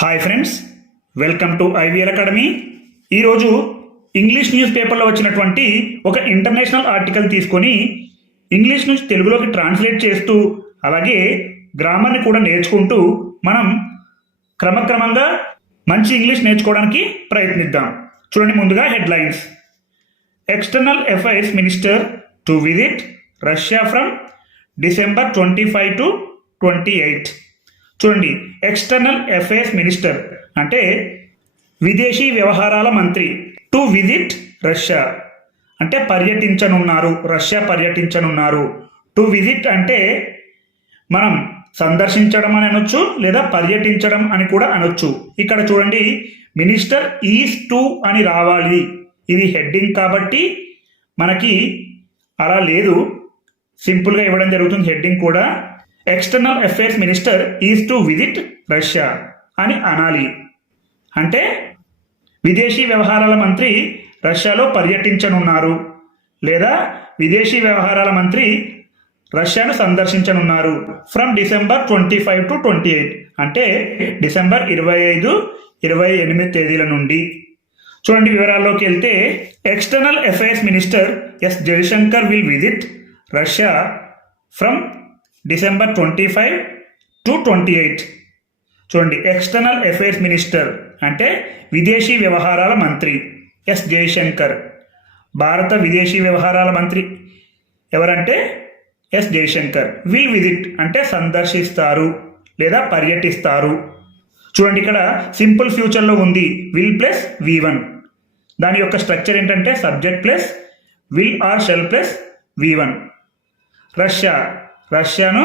Hi friends welcome to IVL academy ఈరోజు English news పేపర్లో వచ్చినటువంటి ఒక ఇంటర్నేషనల్ ఆర్టికల్ తీసుకొని ఇంగ్లీష్ నుంచి తెలుగులోకి ట్రాన్స్లేట్ చేస్తూ అలాగే గ్రామర్ని కూడా నేర్చుకుంటూ మనం క్రమక్రమంగా మంచి ఇంగ్లీష్ నేర్చుకోవడానికి ప్రయత్నిద్దాం. చూడండి ముందుగా headlines external affairs minister to visit Russia from December twenty five to twenty eight చూడండి ఎక్స్టర్నల్ అఫైర్స్ మినిస్టర్ అంటే విదేశీ వ్యవహారాల మంత్రి టు విజిట్ రష్యా అంటే పర్యటించనున్నారు రష్యా పర్యటించనున్నారు. టు విజిట్ అంటే మనం సందర్శించడం అని అనొచ్చు లేదా పర్యటించడం అని కూడా అనొచ్చు. ఇక్కడ చూడండి మినిస్టర్ ఈస్ టు అని రావాలి. ఇది హెడ్డింగ్ కాబట్టి మనకి అలా లేదు. సింపుల్గా ఇవ్వడం జరుగుతుంది హెడ్డింగ్ కూడా. External affairs minister is to visit Russia అని అనాలి. అంటే విదేశీ వ్యవహారాల మంత్రి రష్యాలో పర్యటించనున్నారు లేదా విదేశీ వ్యవహారాల మంత్రి రష్యాను సందర్శించనున్నారు. From December twenty five to twenty eight అంటే డిసెంబర్ ఇరవై ఐదు ఇరవై ఎనిమిది తేదీల నుండి. చూడండి వివరాల్లోకి వెళ్తే external affairs minister S Jaishankar will visit Russia from December twenty five to twenty eight చూడండి ఎక్స్టర్నల్ అఫైర్స్ మినిస్టర్ అంటే విదేశీ వ్యవహారాల మంత్రి. ఎస్ జయశంకర్. భారత విదేశీ వ్యవహారాల మంత్రి. ఎవరంటే? ఎస్ జయశంకర్. విల్ విజిట్ అంటే సందర్శిస్తారు లేదా పర్యటిస్తారు. చూడండి ఇక్కడ సింపుల్ ఫ్యూచర్లో ఉంది. విల్ ప్లస్ వి వన్ దాని యొక్క స్ట్రక్చర్ ఏంటంటే subject plus will or shall plus V one Russia. రష్యాను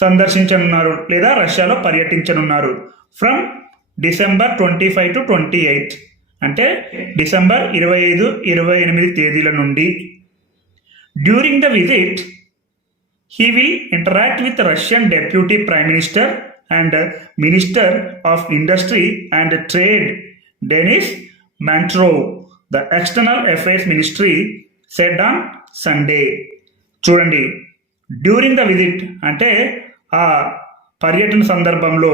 సందర్శించనున్నారు లేదా రష్యాలో పర్యటించనున్నారు. From December twenty five to twenty eight అంటే డిసెంబర్ ఇరవై ఐదు ఇరవై ఎనిమిది తేదీల నుండి. During the visit he will interact with Russian deputy prime minister and minister of industry and trade Denis Manturov the external affairs ministry said on Sunday చూడండి during the visit అంటే ఆ పర్యటన సందర్భంలో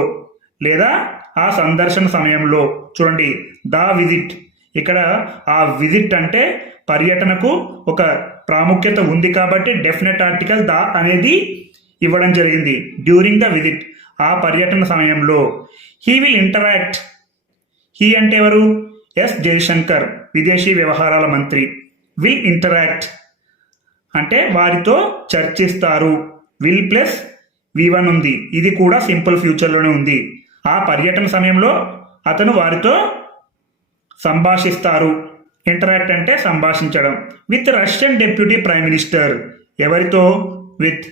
లేదా ఆ సందర్శన సమయంలో. చూడండి ద విజిట్ ఇక్కడ ఆ విజిట్ అంటే పర్యటనకు ఒక ప్రాముఖ్యత ఉంది కాబట్టి డెఫినెట్ ఆర్టికల్ ద అనేది ఇవ్వడం జరిగింది డ్యూరింగ్ ద విజిట్ ఆ పర్యటన సమయంలో. హీ విల్ ఇంటరాక్ట్ హీ అంటే ఎవరు? ఎస్ జయశంకర్ విదేశీ వ్యవహారాల మంత్రి. విల్ ఇంటరాక్ట్ అంటే వారితో చర్చిస్తారు. విల్ ప్లస్ వి వన్ ఉంది. ఇది కూడా సింపుల్ ఫ్యూచర్లోనే ఉంది. ఆ పర్యటన సమయంలో అతను వారితో సంభాషిస్తారు. ఇంటరాక్ట్ అంటే సంభాషించడం. With Russian deputy prime minister ఎవరితో? With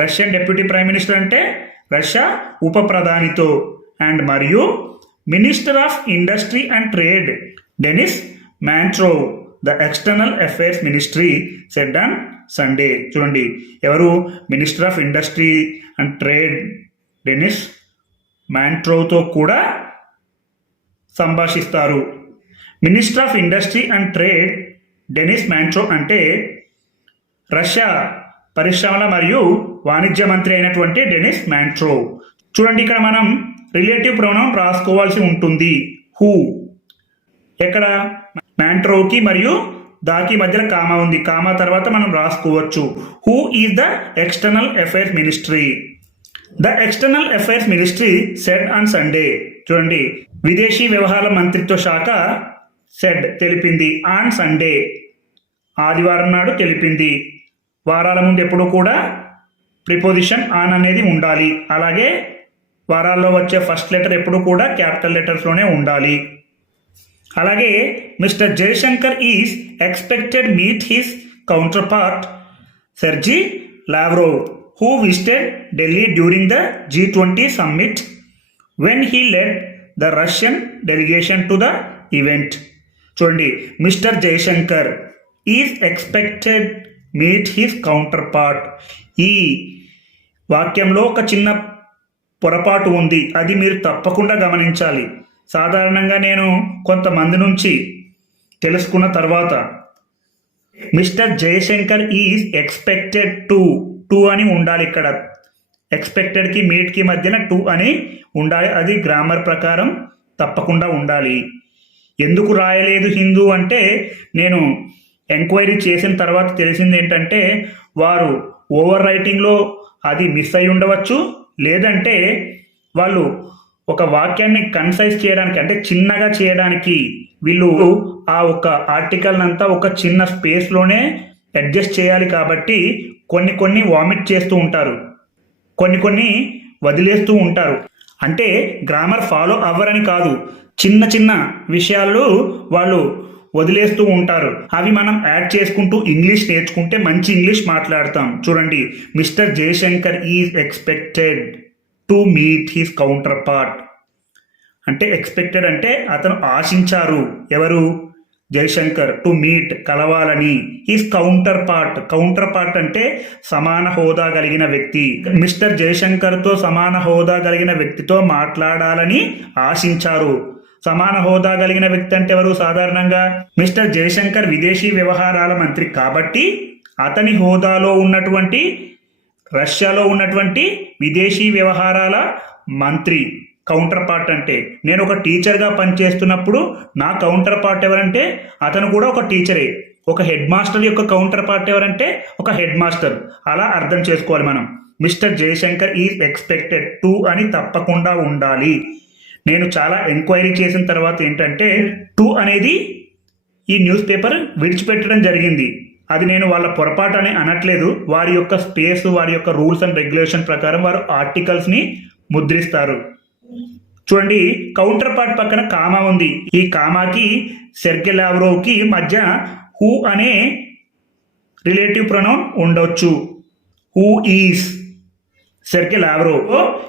Russian deputy prime minister అంటే రష్యా ఉప ప్రధానితో. అండ్ మరియు minister of industry and trade Denis Manturov the external affairs ministry said on Sunday చూడండి. ఎవరు? Minister of industry and trade Denis మ్యాంట్రోతో కూడా సంభాషిస్తారు. Minister of industry and trade Denis Manturov అంటే Russia పరిశ్రమల మరియు వాణిజ్య మంత్రి అయినటువంటి డెనిస్ మ్యాంట్రో చూడండి ఇక్కడ మనం రిలేటివ్ ప్రొనౌన్ రాసుకోవాల్సి ఉంటుంది. హూ ఎక్కడ? మ్యాంట్రోకి మరియు దాకి మధ్యలో కామా ఉంది. కామా తర్వాత మనం రాసుకోవచ్చు. Who is the external affairs ministry the external affairs ministry said on Sunday చూడండి. విదేశీ వ్యవహారాల మంత్రిత్వ శాఖ సెడ్ తెలిపింది. ఆన్ సండే ఆదివారం నాడు తెలిపింది. వారాల ముందు ఎప్పుడు కూడా ప్రిపోజిషన్ ఆన్ అనేది ఉండాలి. అలాగే వారాల్లో వచ్చే ఫస్ట్ లెటర్ ఎప్పుడు కూడా క్యాపిటల్ లెటర్స్లోనే ఉండాలి. అలాగే Mr Jaishankar is expected meet his counterpart Sergey Lavrov who visited Delhi during the G twenty summit? When he led the Russian delegation to the event? చూడండి Mr Jaishankar is expected meet his counterpart ఈ వాక్యంలో ఒక చిన్న పొరపాటు ఉంది. అది మీరు తప్పకుండా గమనించాలి. సాధారణంగా నేను కొంతమంది నుంచి తెలుసుకున్న తర్వాత Mr Jaishankar is expected to to అని ఉండాలి ఇక్కడ. ఎక్స్పెక్టెడ్కి మీట్కి మధ్యన టూ అని ఉండాలి. అది గ్రామర్ ప్రకారం తప్పకుండా ఉండాలి. ఎందుకు రాయలేదు హిందూ అంటే నేను ఎంక్వైరీ చేసిన తర్వాత తెలిసింది ఏంటంటే వారు ఓవర్ రైటింగ్లో అది మిస్ అయి ఉండవచ్చు. లేదంటే వాళ్ళు ఒక వాక్యాన్ని కన్సైజ్ చేయడానికి అంటే చిన్నగా చేయడానికి వీళ్ళు ఆ ఒక ఆర్టికల్ అంతా ఒక చిన్న స్పేస్లోనే అడ్జస్ట్ చేయాలి కాబట్టి కొన్ని కొన్ని వామిట్ చేస్తూ ఉంటారు. కొన్ని కొన్ని వదిలేస్తూ ఉంటారు. అంటే గ్రామర్ ఫాలో అవ్వరని కాదు. చిన్న చిన్న విషయాలు వాళ్ళు వదిలేస్తూ ఉంటారు. అవి మనం యాడ్ చేసుకుంటూ ఇంగ్లీష్ నేర్చుకుంటే మంచి ఇంగ్లీష్ మాట్లాడతాం. చూడండి Mr Jaishankar is expected. To meet his counterpart అంటే ఎక్స్పెక్టెడ్ అంటే అతను ఆశించారు. ఎవరు? జయశంకర్. టు మీట్ కలవాలని. His counterpart counterpart అంటే సమాన హోదా కలిగిన వ్యక్తి. మిస్టర్ జయశంకర్తో సమాన హోదా కలిగిన వ్యక్తితో మాట్లాడాలని ఆశించారు. సమాన హోదా కలిగిన వ్యక్తి అంటే ఎవరు? సాధారణంగా మిస్టర్ జయశంకర్ విదేశీ వ్యవహారాల మంత్రి. కాబట్టి అతని హోదాలో ఉన్నటువంటి రష్యాలో ఉన్నటువంటి విదేశీ వ్యవహారాల మంత్రి కౌంటర్ పార్ట్ అంటే నేను ఒక టీచర్గా పనిచేస్తున్నప్పుడు నా కౌంటర్ పార్ట్ ఎవరంటే అతను కూడా ఒక టీచరే. ఒక హెడ్ మాస్టర్ యొక్క కౌంటర్ పార్ట్ ఎవరంటే ఒక హెడ్ మాస్టర్. అలా అర్థం చేసుకోవాలి మనం. Mr Jaishankar is expected to అని తప్పకుండా ఉండాలి. నేను చాలా ఎంక్వైరీ చేసిన తర్వాత ఏంటంటే టు అనేది ఈ న్యూస్ పేపర్ విడిచిపెట్టడం జరిగింది. అది నేను వాళ్ళ పొరపాటు అని అనట్లేదు. వారి యొక్క స్పేస్ వారి యొక్క రూల్స్ అండ్ రెగ్యులేషన్ ప్రకారం వారు ఆర్టికల్స్ని ముద్రిస్తారు. చూడండి కౌంటర్ పార్ట్ పక్కన కామా ఉంది. ఈ కామాకి సెర్గే లావ్రోవ్కి మధ్య హూ అనే రిలేటివ్ ప్రొనౌన్ ఉండొచ్చు. హూ ఈస్ సెర్గే లావ్రో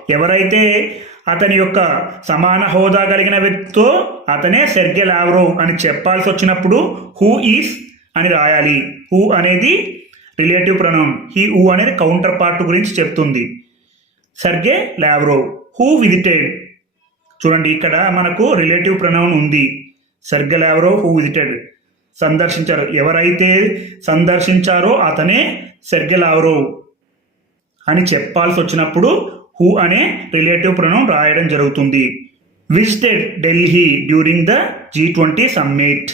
ఎవరైతే అతని యొక్క సమాన హోదా కలిగిన వ్యక్తితో అతనే సెర్గే లావ్రోవ్ అని చెప్పాల్సి వచ్చినప్పుడు హూ ఈస్ అని రాయాలి. హూ అనేది రిలేటివ్ ప్రొనౌన్. హీ హూ అనేది కౌంటర్ పార్ట్ గురించి చెప్తుంది. Sergey Lavrov who visited. చూడండి ఇక్కడ మనకు రిలేటివ్ ప్రొనౌన్ ఉంది. Sergey Lavrov who visited. సందర్శించారు. ఎవరైతే సందర్శించారో అతనే సెర్గే లావ్రోవ్ అని చెప్పాల్సి వచ్చినప్పుడు హూ అనే రిలేటివ్ ప్రొనౌన్ రాయడం జరుగుతుంది. Visited Delhi during the G twenty summit.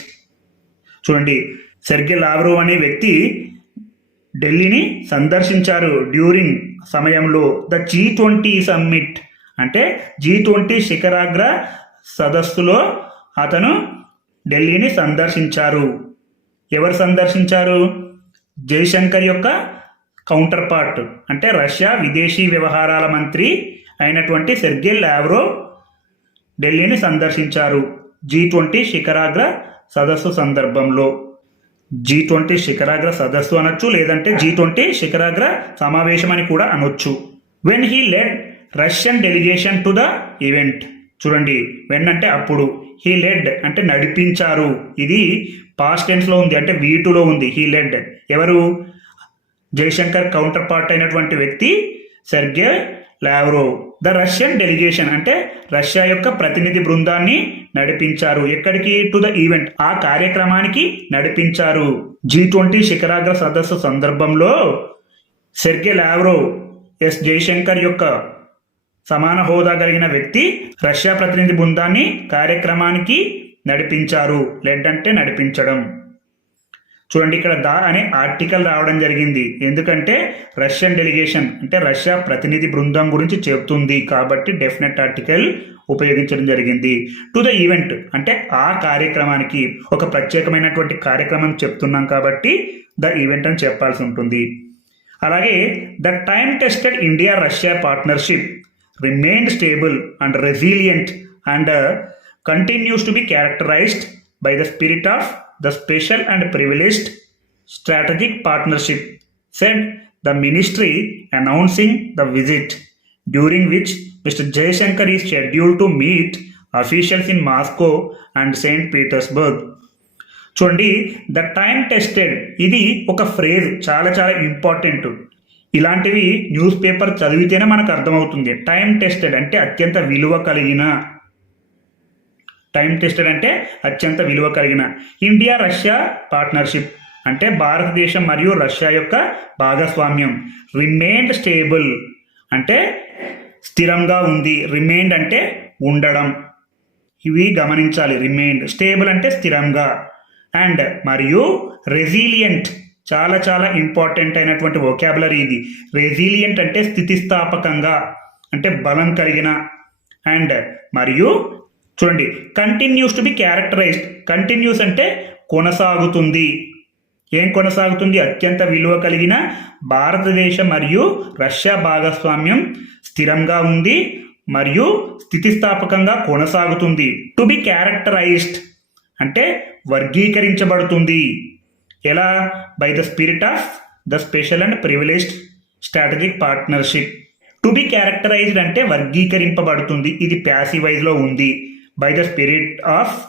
చూడండి సెర్గే లావ్రోవ్ అనే వ్యక్తి ఢిల్లీని సందర్శించారు డ్యూరింగ్ సమయంలో. ద జీ ట్వంటీ సమ్మిట్ అంటే జీ ట్వంటీ శిఖరాగ్ర సదస్సులో అతను ఢిల్లీని సందర్శించారు. ఎవరు సందర్శించారు? జయశంకర్ యొక్క కౌంటర్ పార్ట్ అంటే రష్యా విదేశీ వ్యవహారాల మంత్రి అయినటువంటి సెర్గే లావ్రో ఢిల్లీని సందర్శించారు జీ ట్వంటీ శిఖరాగ్ర సదస్సు సందర్భంలో. జీ ట్వంటీ శిఖరాగ్ర సదస్సు అనొచ్చు లేదంటే జీ ట్వంటీ శిఖరాగ్ర సమావేశం అని కూడా అనొచ్చు. When he led Russian delegation to the event చూడండి వెన్ అంటే అప్పుడు. హీ లెడ్ అంటే నడిపించారు. ఇది పాస్ట్ టెన్స్లో ఉంది అంటే వీటులో ఉంది. హీ లెడ్ ఎవరు? జయశంకర్ కౌంటర్ పార్ట్ అయినటువంటి వ్యక్తి Sergey Lavrov the Russian delegation అంటే రష్యా యొక్క ప్రతినిధి బృందాన్ని నడిపించారు. ఎక్కడికి? To the event. ఆ కార్యక్రమానికి నడిపించారు. జీ ట్వంటీ శిఖరాగ్ర సదస్సు సందర్భంలో సెర్గే లావ్రో ఎస్ జయశంకర్ యొక్క సమాన హోదా కలిగిన వ్యక్తి రష్యా ప్రతినిధి బృందాన్ని కార్యక్రమానికి నడిపించారు. లెడ్ అంటే నడిపించడం. చూడండి ఇక్కడ దార్ అనే ఆర్టికల్ రావడం జరిగింది. ఎందుకంటే రష్యన్ డెలిగేషన్ అంటే రష్యా ప్రతినిధి బృందం గురించి చెబుతుంది కాబట్టి డెఫినెట్ ఆర్టికల్ ఉపయోగించడం జరిగింది. టు ద ఈవెంట్ అంటే ఆ కార్యక్రమానికి ఒక ప్రత్యేకమైనటువంటి కార్యక్రమం చెప్తున్నాం కాబట్టి ద ఈవెంట్ అని చెప్పాల్సి ఉంటుంది. అలాగే the time tested India Russia partnership remained stable and resilient and continues to be characterised by the spirit of the special and privileged strategic partnership said the ministry announcing the visit during which mister Jaishankar is schedule to meet officials in Moscow and Saint Petersburg చూడండి the time tested ఇది ఒక phrase చాలా చాలా important ఇలాంటివి news paper చదివితేనే మనకు అర్థమవుతుంది. Time tested అంటే అత్యంత విలువ కలిగిన టైం టెస్టెడ్ అంటే అత్యంత విలువ కలిగిన ఇండియా రష్యా పార్ట్నర్షిప్ అంటే భారతదేశం మరియు రష్యా యొక్క భాగస్వామ్యం. రిమైన్డ్ స్టేబుల్ అంటే స్థిరంగా ఉంది. రిమైండ్ అంటే ఉండడం. ఇవి గమనించాలి. రిమైండ్ స్టేబుల్ అంటే స్థిరంగా. అండ్ మరియు రెసిలియంట్ చాలా చాలా ఇంపార్టెంట్ అయినటువంటి వొకాబులరీ ఇది. రెసిలియంట్ అంటే స్థితిస్థాపకంగా అంటే బలం కలిగిన అండ్ మరియు చూడండి. Continues to be characterised continues అంటే కొనసాగుతుంది. ఏం కొనసాగుతుంది? అత్యంత విలువ కలిగిన భారతదేశం మరియు రష్యా భాగస్వామ్యం స్థిరంగా ఉంది మరియు స్థితిస్థాపకంగా కొనసాగుతుంది. టు బి క్యారెక్టరైజ్డ్ అంటే వర్గీకరించబడుతుంది. ఎలా? By the spirit of the special and privileged strategic partnership to be characterised అంటే వర్గీకరింపబడుతుంది. ఇది ప్యాసివైజ్లో ఉంది. బై ద స్పిరిట్ ఆఫ్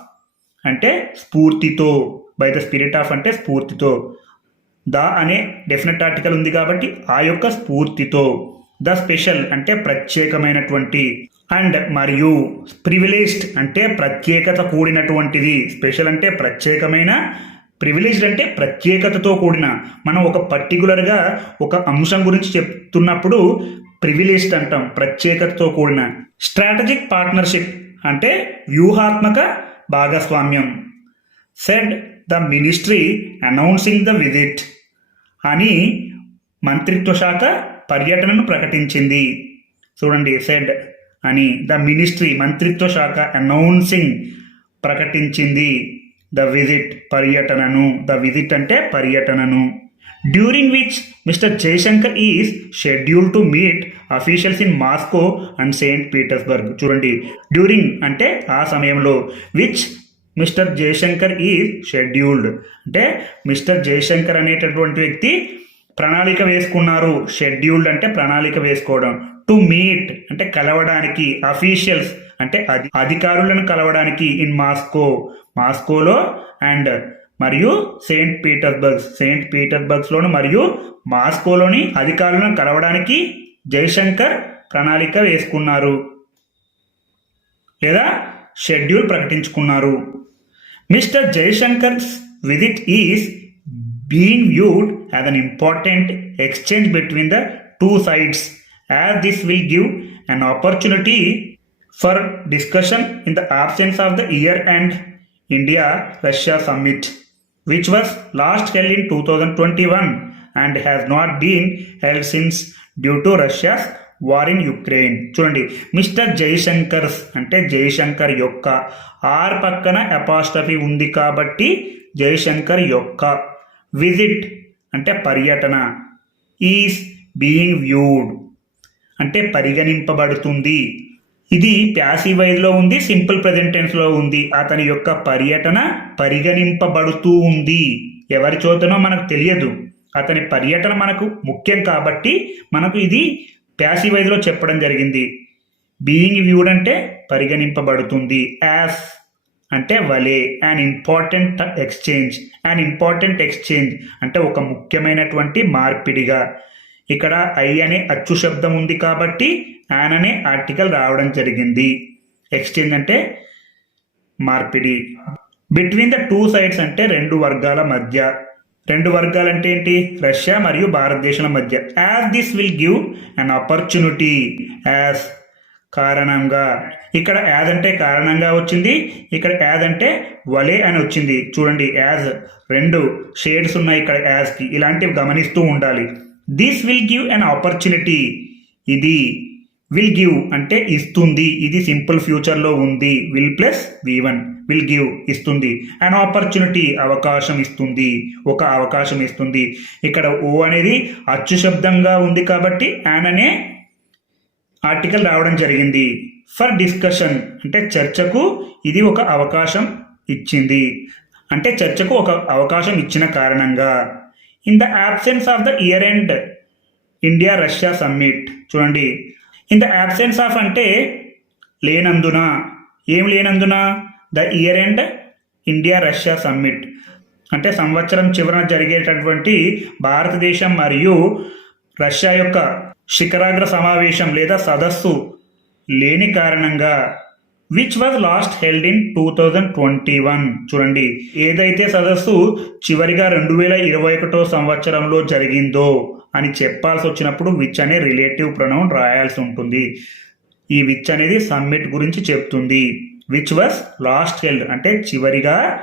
అంటే స్ఫూర్తితో. బై ద స్పిరిట్ ఆఫ్ అంటే స్ఫూర్తితో. ద అనే డెఫినెట్ ఆర్టికల్ ఉంది కాబట్టి ఆ యొక్క స్ఫూర్తితో. ద స్పెషల్ అంటే ప్రత్యేకమైనటువంటి. అండ్ మరియు ప్రివిలేజ్డ్ అంటే ప్రత్యేకత కూడినటువంటిది. స్పెషల్ అంటే ప్రత్యేకమైన. ప్రివిలేజ్డ్ అంటే ప్రత్యేకతతో కూడిన. మనం ఒక పర్టికులర్గా ఒక అంశం గురించి చెప్తున్నప్పుడు ప్రివిలేజ్డ్ అంటాం ప్రత్యేకతతో కూడిన. స్ట్రాటజిక్ పార్ట్నర్షిప్ అంటే వ్యూహాత్మక భాగస్వామ్యం. Said the ministry announcing the visit అని మంత్రిత్వ శాఖ పర్యటనను ప్రకటించింది. చూడండి సెడ్ అని ద మినిస్ట్రీ మంత్రిత్వ శాఖ అనౌన్సింగ్ ప్రకటించింది. ద విజిట్ పర్యటనను ద విజిట్ అంటే పర్యటనను. During which Mr Jaishankar is schedule to meet officials in Moscow and Saint Petersburg. చూడండి డ్యూరింగ్ అంటే ఆ సమయంలో which Mr Jaishankar is scheduled. అంటే మిస్టర్ జయశంకర్ అనేటటువంటి వ్యక్తి ప్రణాళిక వేసుకున్నారు. షెడ్యూల్డ్ అంటే ప్రణాళిక వేసుకోవడం. టు మీట్ అంటే కలవడానికి అఫీషియల్స్ అంటే అధికారులను కలవడానికి ఇన్ మాస్కో. మాస్కోలో అండ్ మరియు సెయింట్ పీటర్స్బర్గ్ సెయింట్ పీటర్స్బర్గ్స్లోను మరియు మాస్కోలోని అధికారులను కలవడానికి జయశంకర్ ప్రణాళిక వేసుకున్నారు లేదా schedule ప్రకటించుకున్నారు Mr Jaishankar's visit is been viewed as an important exchange between the two sides as this will give an opportunity for discussion in the absence of the year and India Russia summit which was last held in two thousand twenty one and has not been held since due to Russia's war in Ukraine చూడండి mister Jaishankar's అంటే జైశంకర్ యొక్క are పక్కన అపాస్టఫీ ఉంది కాబట్టి జైశంకర్ యొక్క visit అంటే పర్యటన is being viewed అంటే పరిగణింపబడుతుంది. ఇది ప్యాసివైజ్లో ఉంది సింపుల్ ప్రజెంటెన్స్లో ఉంది. అతని యొక్క పర్యటన పరిగణింపబడుతూ ఉంది. ఎవరి చోతనో మనకు తెలియదు. అతని పర్యటన మనకు ముఖ్యం కాబట్టి మనకు ఇది ప్యాసివైజ్లో చెప్పడం జరిగింది. బీయింగ్ వ్యూడ్ అంటే పరిగణింపబడుతుంది. యాస్ అంటే వలే and important exchange and important exchange అంటే ఒక ముఖ్యమైనటువంటి మార్పిడిగా. ఇక్కడ ఐ అనే అచ్చు శబ్దం ఉంది కాబట్టి యాన్ అనే ఆర్టికల్ రావడం జరిగింది. ఎక్స్చేంజ్ అంటే మార్పిడి. బిట్వీన్ ద టూ సైడ్స్ అంటే రెండు వర్గాల మధ్య. రెండు వర్గాలు అంటే ఏంటి? రష్యా మరియు భారతదేశం మధ్య. As this will give an opportunity as కారణంగా. ఇక్కడ యాజ్ అంటే కారణంగా వచ్చింది. ఇక్కడ యాజ్ అంటే వలే అని వచ్చింది. చూడండి యాజ్ రెండు షేడ్స్ ఉన్నాయి ఇక్కడ యాజ్కి ఇలాంటివి గమనిస్తూ ఉండాలి. This will give an opportunity ఇది విల్ గివ్ అంటే ఇస్తుంది. ఇది సింపుల్ ఫ్యూచర్లో ఉంది. Will plus V one will give ఇస్తుంది. అండ్ ఆపర్చునిటీ అవకాశం ఇస్తుంది. ఒక అవకాశం ఇస్తుంది. ఇక్కడ ఓ అనేది అచ్చు శబ్దంగా ఉంది కాబట్టి యాన్ అనే ఆర్టికల్ రావడం జరిగింది. ఫర్ డిస్కషన్ అంటే చర్చకు ఇది ఒక అవకాశం ఇచ్చింది. అంటే చర్చకు ఒక అవకాశం ఇచ్చిన కారణంగా. In the absence of the year end India Russia summit చూడండి. ఇన్ ద యాబ్సెన్స్ ఆఫ్ అంటే లేనందున. ఏం లేనందున? The year end India Russia summit అంటే సంవత్సరం చివరన జరిగేటటువంటి భారతదేశం మరియు రష్యా యొక్క శిఖరాగ్ర సమావేశం లేదా సదస్సు లేని కారణంగా which was last held in two thousand twenty one చూడండి ఏదైతే సదస్సు చివరిగా రెండు వేల ఇరవై ఒకటో సంవత్సరంలో జరిగిందో అని చెప్పాల్సి వచ్చినప్పుడు విచ్ అనే రిలేటివ్ ప్రొనౌన్ రాయాల్సి ఉంటుంది. ఈ విచ్ అనేది సమ్మిట్ గురించి చెప్తుంది. విచ్ వాస్ లాస్ట్ హెల్డ్ అంటే చివరిగా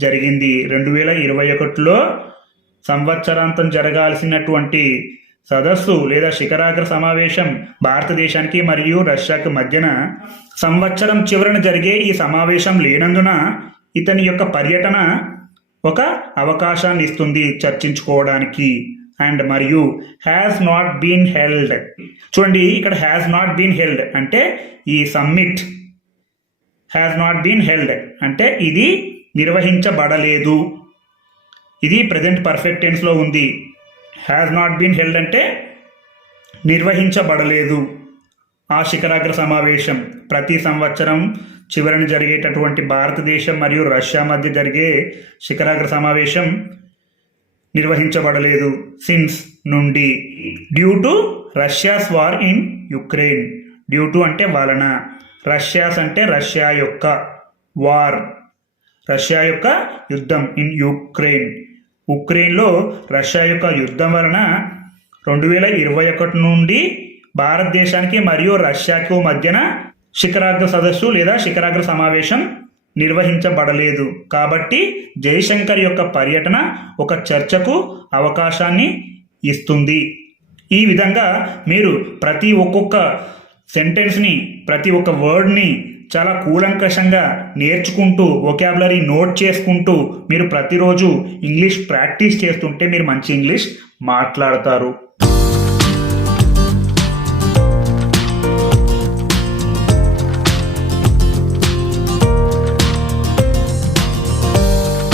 జరిగింది. రెండు వేల ఇరవై ఒకటిలో సంవత్సరాంతం జరగాల్సినటువంటి సదస్సు లేదా శిఖరాగ్ర సమావేశం భారతదేశానికి మరియు రష్యాకి మధ్యన సంవత్సరం చివరన జరిగే ఈ సమావేశం లేనందున ఇతని యొక్క పర్యటన ఒక అవకాశాన్ని ఇస్తుంది చర్చించుకోవడానికి. అండ్ మరియు హ్యాస్ నాట్ బీన్ హెల్డ్ చూడండి ఇక్కడ హ్యాస్ నాట్ బీన్ హెల్డ్ అంటే ఈ summit has not been held అంటే ఇది నిర్వహించబడలేదు. ఇది ప్రజెంట్ పర్ఫెక్ట్ టెన్స్లో ఉంది. హ్యాస్ నాట్ బీన్ హెల్డ్ అంటే నిర్వహించబడలేదు. ఆ శిఖరాగ్ర సమావేశం ప్రతి సంవత్సరం చివరన జరిగేటటువంటి భారతదేశం మరియు రష్యా మధ్య జరిగే శిఖరాగ్ర సమావేశం నిర్వహించబడలేదు సిన్స్ నుండి due to Russia's war in Ukraine due to అంటే వలన. రష్యాస్ అంటే రష్యా యొక్క వార్ రష్యా యొక్క యుద్ధం ఇన్ యుక్రెయిన్ ఉక్రెయిన్లో రష్యా యొక్క యుద్ధం వలన రెండు వేల ఇరవై ఒకటి నుండి భారతదేశానికి మరియు రష్యాకు మధ్యన శిఖరాగ్ర సదస్సు లేదా శిఖరాగ్ర సమావేశం నిర్వహించబడలేదు. కాబట్టి జయశంకర్ యొక్క పర్యటన ఒక చర్చకు అవకాశాన్ని ఇస్తుంది. ఈ విధంగా మీరు ప్రతి ఒక్కొక్క సెంటెన్స్ని ప్రతి ఒక్క వర్డ్ని చాలా కూలంకషంగా నేర్చుకుంటూ ఒకాబులరీ నోట్ చేసుకుంటూ మీరు ప్రతిరోజు ఇంగ్లీష్ ప్రాక్టీస్ చేస్తుంటే మీరు మంచి ఇంగ్లీష్ మాట్లాడతారు.